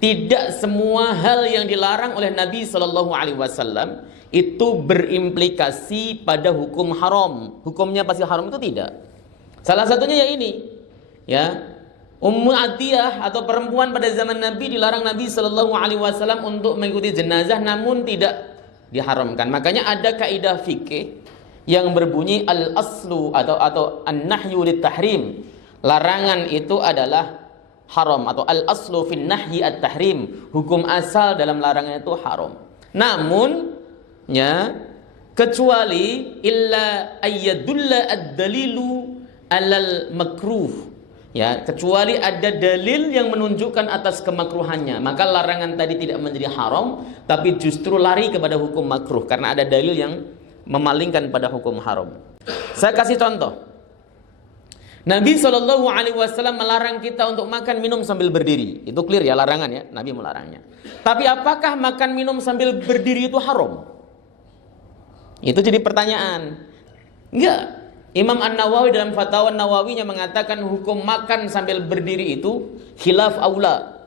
tidak semua hal yang dilarang oleh Nabi Shallallahu Alaihi Wasallam itu berimplikasi pada hukum haram. Hukumnya pasti haram itu tidak. Salah satunya ya ini, ya, Ummu Atiyah atau perempuan pada zaman Nabi dilarang Nabi Shallallahu Alaihi Wasallam untuk mengikuti jenazah, namun tidak diharamkan. Makanya ada kaidah fikih yang berbunyi al aslu atau an-nahyu lit tahrim. Larangan itu adalah haram, atau al aslu fin nahyi at tahrim. Hukum asal dalam larangan itu haram. Namun ya, kecuali illa ayyadulla ad-dalilu alal makruh, ya, kecuali ada dalil yang menunjukkan atas kemakruhannya, maka larangan tadi tidak menjadi haram, tapi justru lari kepada hukum makruh karena ada dalil yang memalingkan pada hukum haram. Saya kasih contoh. Nabi Shallallahu Alaihi Wasallam melarang kita untuk makan minum sambil berdiri. Itu clear ya, larangan ya, Nabi melarangnya. Tapi apakah makan minum sambil berdiri itu haram? Itu jadi pertanyaan. Enggak. Imam An-Nawawi dalam Fatwa Nawawinya mengatakan hukum makan sambil berdiri itu khilaf aula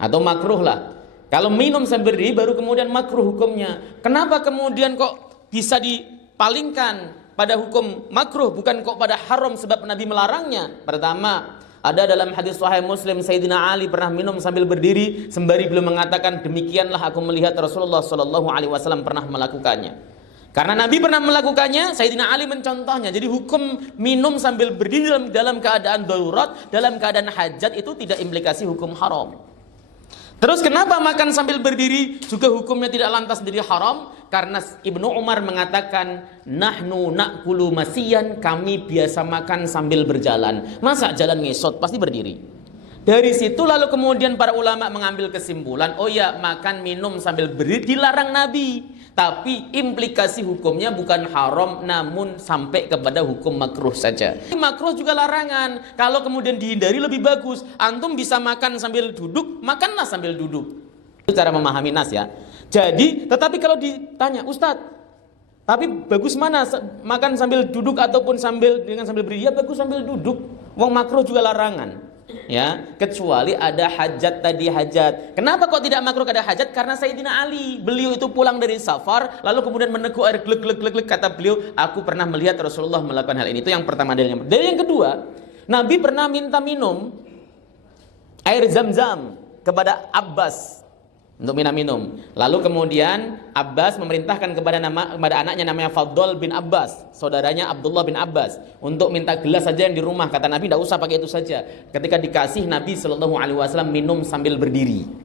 atau makruh lah. Kalau minum sambil berdiri baru kemudian makruh hukumnya. Kenapa kemudian kok bisa dipalingkan pada hukum makruh bukan kok pada haram sebab Nabi melarangnya? Pertama, ada dalam hadis Sahih Muslim Sayyidina Ali pernah minum sambil berdiri sembari beliau mengatakan demikianlah aku melihat Rasulullah Shallallahu Alaihi Wasallam pernah melakukannya. Karena Nabi pernah melakukannya, Sayyidina Ali mencontohnya. Jadi hukum minum sambil berdiri dalam keadaan darurat, dalam keadaan hajat itu tidak implikasi hukum haram. Terus kenapa makan sambil berdiri juga hukumnya tidak lantas menjadi haram? Karena Ibnu Umar mengatakan, nahnu na'kulu masiyan, kami biasa makan sambil berjalan. Masa jalan ngesot, pasti berdiri. Dari situ lalu kemudian para ulama mengambil kesimpulan, oh ya, makan minum sambil berdiri dilarang Nabi. Tapi implikasi hukumnya bukan haram, namun sampai kepada hukum makruh saja. Makruh juga larangan. Kalau kemudian dihindari lebih bagus. Antum bisa makan sambil duduk, makanlah sambil duduk. Itu cara memahami nas ya. Jadi, tetapi kalau ditanya, Ustadz, tapi bagus mana makan sambil duduk ataupun sambil berdiri? Ya bagus sambil duduk. Wong makruh juga larangan. Ya, kecuali ada hajat tadi hajat. Kenapa kok tidak makruh ada hajat? Karena Sayyidina Ali, beliau itu pulang dari safar lalu kemudian meneguk air glek, kata beliau, aku pernah melihat Rasulullah melakukan hal ini. Itu yang pertama dalilnya. Dalil yang kedua, Nabi pernah minta minum air Zam-Zam kepada Abbas untuk minum. Lalu kemudian Abbas memerintahkan kepada anaknya namanya Fadl bin Abbas, saudaranya Abdullah bin Abbas, untuk minta gelas saja yang di rumah. Kata Nabi, tidak usah pakai itu saja. Ketika dikasih, Nabi Shallallahu Alaihi Wasallam minum sambil berdiri.